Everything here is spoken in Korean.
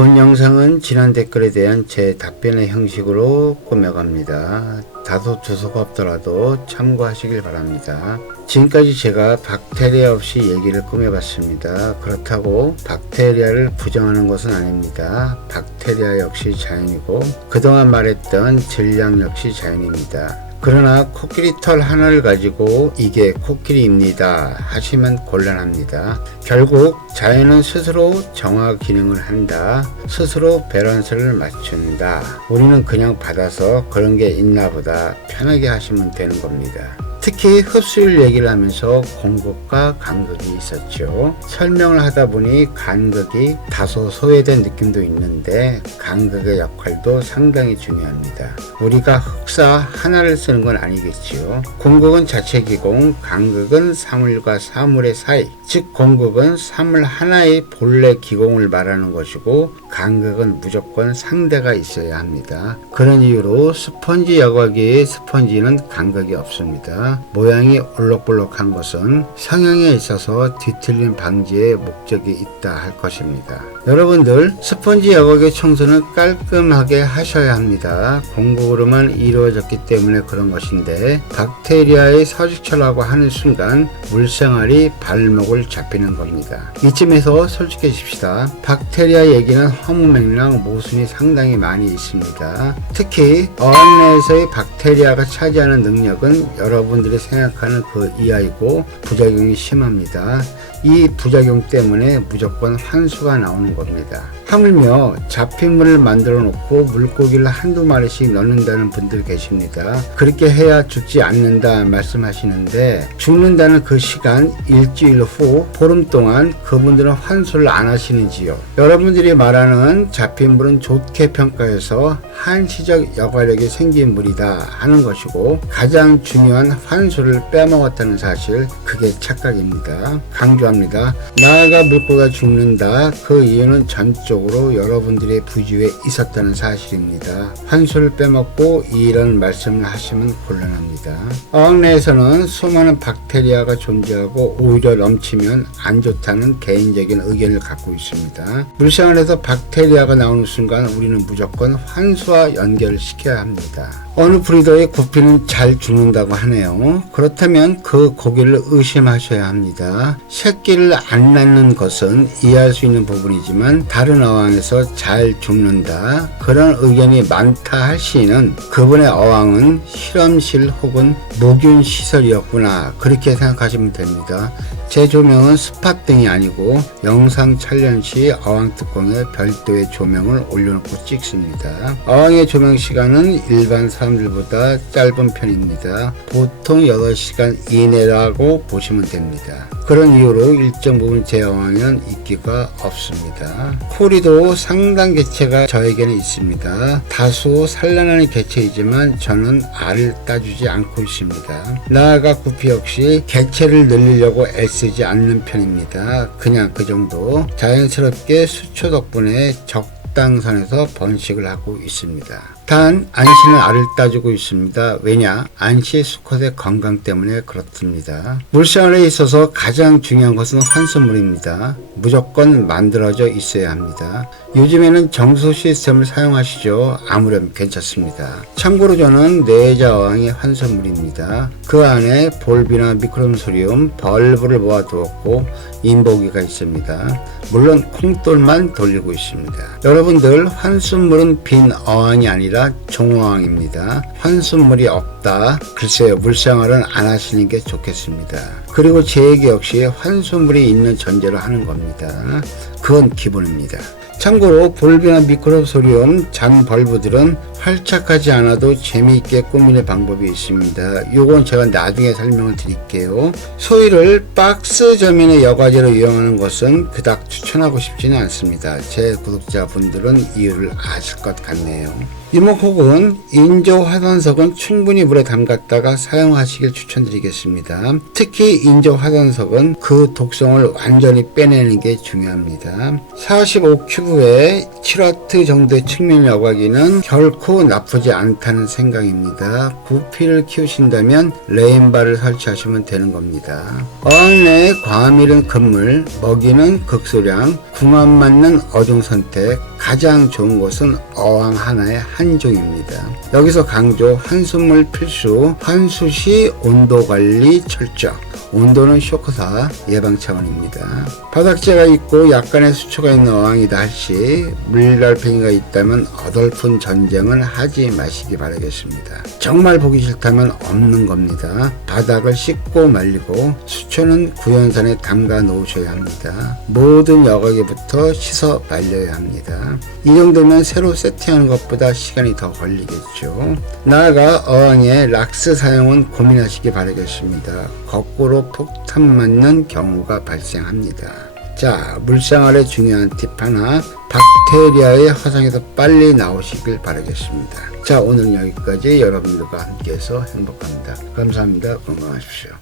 본 영상은 지난 댓글에 대한 제 답변의 형식으로 꾸며갑니다. 다소 주소가 없더라도 참고하시길 바랍니다. 지금까지 제가 박테리아 없이 얘기를 꾸며봤습니다. 그렇다고 박테리아를 부정하는 것은 아닙니다. 박테리아 역시 자연이고 그동안 말했던 질량 역시 자연입니다. 그러나 코끼리 털 하나를 가지고 이게 코끼리입니다 하시면 곤란합니다. 결국 자연은 스스로 정화 기능을 한다. 스스로 밸런스를 맞춘다. 우리는 그냥 받아서 그런 게 있나 보다 편하게 하시면 되는 겁니다. 특히 흡수율 얘기를 하면서 공급과 간극이 있었죠. 설명을 하다 보니 간극이 다소 소외된 느낌도 있는데 간극의 역할도 상당히 중요합니다. 우리가 흑사 하나를 쓰는 건 아니겠지요. 공급은 자체 기공, 간극은 사물과 사물의 사이, 즉 공급은 사물 하나의 본래 기공을 말하는 것이고 간극은 무조건 상대가 있어야 합니다. 그런 이유로 스펀지 여과기의 스펀지는 간극이 없습니다. 모양이 올록볼록한 것은 성형에 있어서 뒤틀림 방지의 목적이 있다 할 것입니다. 여러분들 스펀지 여과기 청소는 깔끔하게 하셔야 합니다. 공국으로만 이루어졌기 때문에 그런 것인데 박테리아의 서식처라고 하는 순간 물생활이 발목을 잡히는 겁니다. 이쯤에서 솔직해집시다. 박테리아 얘기는 허무맹랑 모순이 상당히 많이 있습니다. 특히 어항 내에서의 박테리아가 차지하는 능력은 여러분 들이 생각하는 그 이하이고 부작용이 심합니다. 이 부작용 때문에 무조건 환수가 나오는 겁니다. 하물며 잡힌 물을 만들어 놓고 물고기를 한두 마리씩 넣는다는 분들 계십니다. 그렇게 해야 죽지 않는다 말씀하시는데 죽는다는 그 시간 일주일 후 보름 동안 그분들은 환수를 안 하시는지요? 여러분들이 말하는 잡힌 물은 좋게 평가해서 한시적 여과력이 생긴 물이다 하는 것이고 가장 중요한 환수를 빼먹었다는 사실 그게 착각입니다. 강조합니다. 나아가 물고기가 죽는다. 그 이유는 전적 으로 여러분들의 부주에 있었다는 사실입니다. 환수를 빼먹고 이런 말씀을 하시면 곤란합니다. 어항 내에서는 수많은 박테리아가 존재하고 오히려 넘치면 안 좋다는 개인적인 의견을 갖고 있습니다. 물생활에서 박테리아가 나오는 순간 우리는 무조건 환수와 연결을 시켜야 합니다. 어느 브리더의 구피는 잘 죽는다고 하네요. 그렇다면 그 고기를 의심하셔야 합니다. 새끼를 안 낳는 것은 이해할 수 있는 부분이지만 다른 어항에서 잘 죽는다. 그런 의견이 많다 할 시에는 그분의 어항은 실험실 혹은 목윤 시설이었구나. 그렇게 생각하시면 됩니다. 제 조명은 스팟 등이 아니고 영상 촬영 시 어항 뚜껑에 별도의 조명을 올려놓고 찍습니다. 어항의 조명 시간은 일반 사람 들보다 짧은 편입니다. 보통 8시간 이내라고 보시면 됩니다. 그런 이유로 일정 부분 제 어항에는 이끼가 없습니다. 코리도 상당 개체가 저에게는 있습니다. 다소 산란하는 개체이지만 저는 알을 따주지 않고 있습니다. 나아가 구피 역시 개체를 늘리려고 애쓰지 않는 편입니다. 그냥 그 정도 자연스럽게 수초 덕분에 적당선에서 번식을 하고 있습니다. 단 안시는 알을 따주고 있습니다. 왜냐? 안시의 수컷의 건강 때문에 그렇습니다. 물생활에 있어서 가장 중요한 것은 환수물입니다. 무조건 만들어져 있어야 합니다. 요즘에는 정수 시스템을 사용하시죠. 아무렴 괜찮습니다. 참고로 저는 내자 어항의 환수물입니다. 그 안에 볼비나 미크롬소리움, 벌브를 모아두었고 인보기가 있습니다. 물론 콩돌만 돌리고 있습니다. 여러분들 환수물은 빈 어항이 아니라 종어항입니다. 환수물이 없다. 글쎄요 물생활은 안 하시는 게 좋겠습니다. 그리고 제 얘기 역시 환수물이 있는 전제로 하는 겁니다. 그건 기본입니다. 참고로 볼비나 미크로소리움 잔 벌브들은 활착하지 않아도 재미있게 꾸미는 방법이 있습니다. 요건 제가 나중에 설명을 드릴게요. 소위를 박스 저면의 여과제로 이용하는 것은 그닥 추천하고 싶지는 않습니다. 제 구독자분들은 이유를 아실 것 같네요. 이목혹은 인조 화단석은 충분히 물에 담갔다가 사용하시길 추천드리겠습니다. 특히 인조 화단석은 그 독성을 완전히 빼내는 게 중요합니다. 45큐브에 7와트 정도의 측면 여과기는 결코 나쁘지 않다는 생각입니다. 부피를 키우신다면 레인바를 설치하시면 되는 겁니다. 어항내 과밀은 금물, 먹이는 극소량, 궁합 맞는 어종 선택, 가장 좋은 곳은 어항 하나의 한 종입니다. 여기서 강조 한숨물 필수, 환수 시 온도 관리 철저. 온도는 쇼크사 예방 차원입니다. 바닥재가 있고 약간의 수초가 있는 어항이다 할 시 물달팽이가 있다면 어설픈 전쟁을 하지 마시기 바라겠습니다. 정말 보기 싫다면 없는 겁니다. 바닥을 씻고 말리고 수초는 구연산에 담가 놓으셔야 합니다. 모든 여과기부터 씻어 말려야 합니다. 이 정도면 새로 세팅하는 것보다 시간이 더 걸리겠죠. 나아가 어항에 락스 사용은 고민하시기 바라겠습니다. 거꾸 로 폭탄 맞는 경우가 발생합니다. 자, 물생활의 중요한 팁 하나, 박테리아의 화상에서 빨리 나오시길 바라겠습니다. 자, 오늘 여기까지 여러분들과 함께해서 행복합니다. 감사합니다. 건강하십시오.